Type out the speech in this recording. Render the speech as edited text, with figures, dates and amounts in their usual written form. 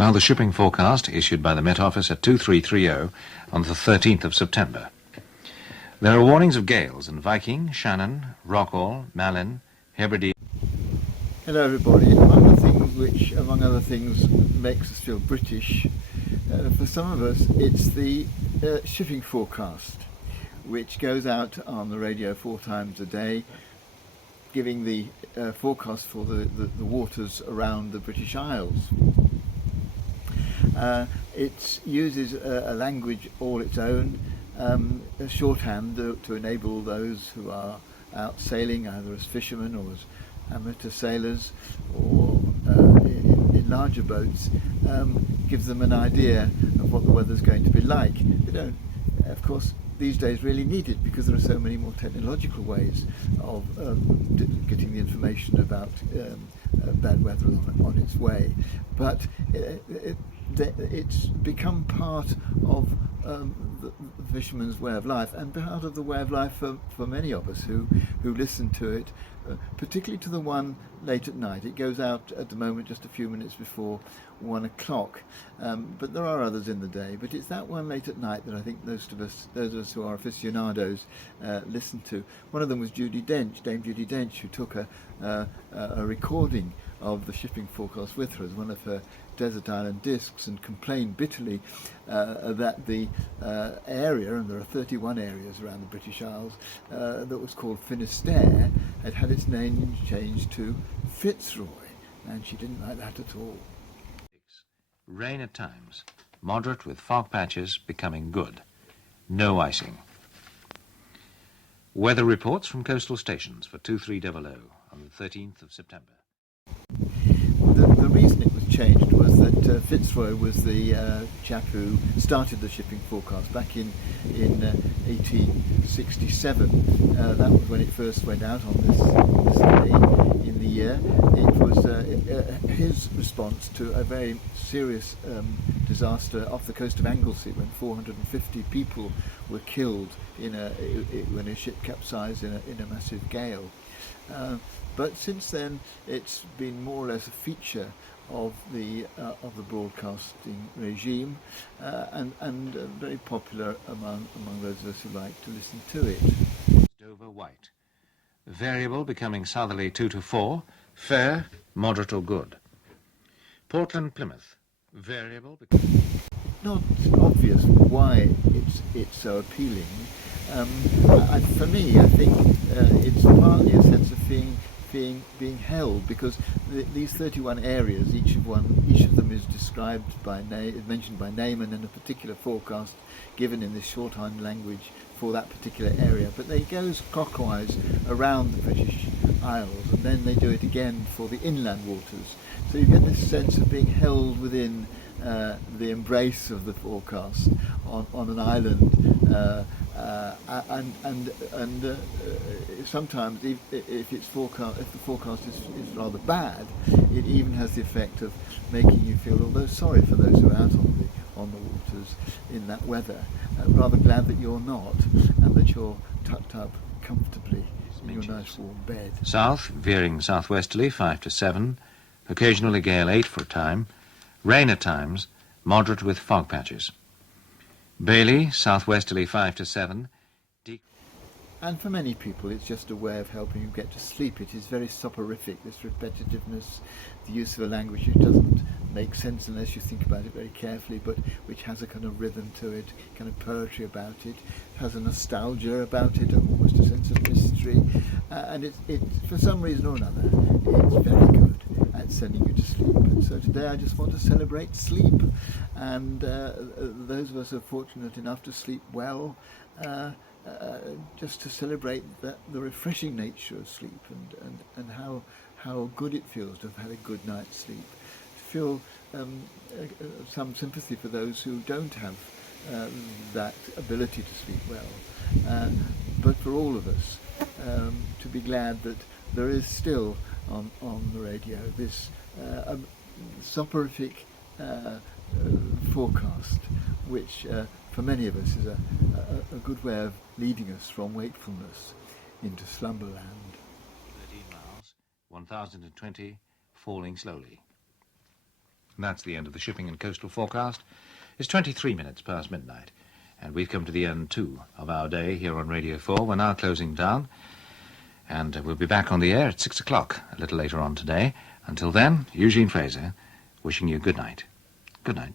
Now the shipping forecast issued by the Met Office at 2330 on the 13th of September. There are warnings of gales in Viking, Shannon, Rockall, Malin, Hebridean. Hello everybody. One of the things which, among other things, makes us feel British, for some of us, it's the shipping forecast, which goes out on the radio 4 times a day, giving the forecast for the waters around the British Isles. It uses a language all its own, a shorthand to enable those who are out sailing, either as fishermen or as amateur sailors or in larger boats, gives them an idea of what the weather's going to be like. They don't, of course, these days really need it because there are so many more technological ways of getting the information about bad weather on its way. But it's become part of the fisherman's way of life, and part of the way of life for many of us who listen to it, particularly to the one late at night. It goes out at the moment just a few minutes before 1 o'clock, but there are others in the day, but it's that one late at night that I think those of us who are aficionados listen to. One of them was Dame Judi Dench, who took a recording of the shipping forecast with her as one of her desert island discs, and complained bitterly that the area, and there are 31 areas around the British Isles, that was called Finisterre, had its name changed to Fitzroy, and she didn't like that at all. Rain at times, moderate with fog patches becoming good. No icing. Weather reports from coastal stations for 2300 on the 13th of September. The reason it was changed was that Fitzroy was the chap who started the shipping forecast back in 1867. That was when it first went out on this day in the year. It was his response to a very serious disaster off the coast of Anglesey, when 450 people were killed when a ship capsized in a massive gale. But since then, it's been more or less a feature of the broadcasting regime, and very popular among those of us who like to listen to it. Dover white. Variable becoming southerly 2 to 4. Fair, moderate or good. Portland, Plymouth. Variable. Not obvious why it's so appealing. For me, I think it's partly a sense of being held, because these 31 areas, each of them is described by name, mentioned by name, and in a particular forecast given in this shorthand language for that particular area. But they go clockwise around the British Isles, and then they do it again for the inland waters. So you get this sense of being held within the embrace of the forecast on an island, and sometimes if the forecast is rather bad, it even has the effect of making you feel almost sorry for those who are out on the waters in that weather. Rather glad that you're not, and that you're tucked up comfortably in your nice warm bed. South, veering southwesterly 5 to 7, occasionally gale 8 for a time. Rain at times, moderate with fog patches. Bailey, southwesterly 5 to 7. And for many people, it's just a way of helping you get to sleep. It is very soporific, this repetitiveness, the use of a language which doesn't make sense unless you think about it very carefully, but which has a kind of rhythm to it, kind of poetry about it, has a nostalgia about it, almost a sense of mystery, and it for some reason or another, it's very good at sending you to sleep. And so today I just want to celebrate sleep, and those of us who are fortunate enough to sleep well, just to celebrate the refreshing nature of sleep, and how good it feels to have had a good night's sleep. To feel some sympathy for those who don't have that ability to sleep well, but for all of us, to be glad that there is still on the radio this soporific forecast, which for many of us is a good way of leading us from wakefulness into slumberland. 13 miles, 1020, falling slowly. And that's the end of the shipping and coastal forecast. It's 23 minutes past midnight, and we've come to the end, too, of our day here on Radio 4. We're now closing down, and we'll be back on the air at 6 o'clock a little later on today. Until then, Eugene Fraser, wishing you good night. Good night.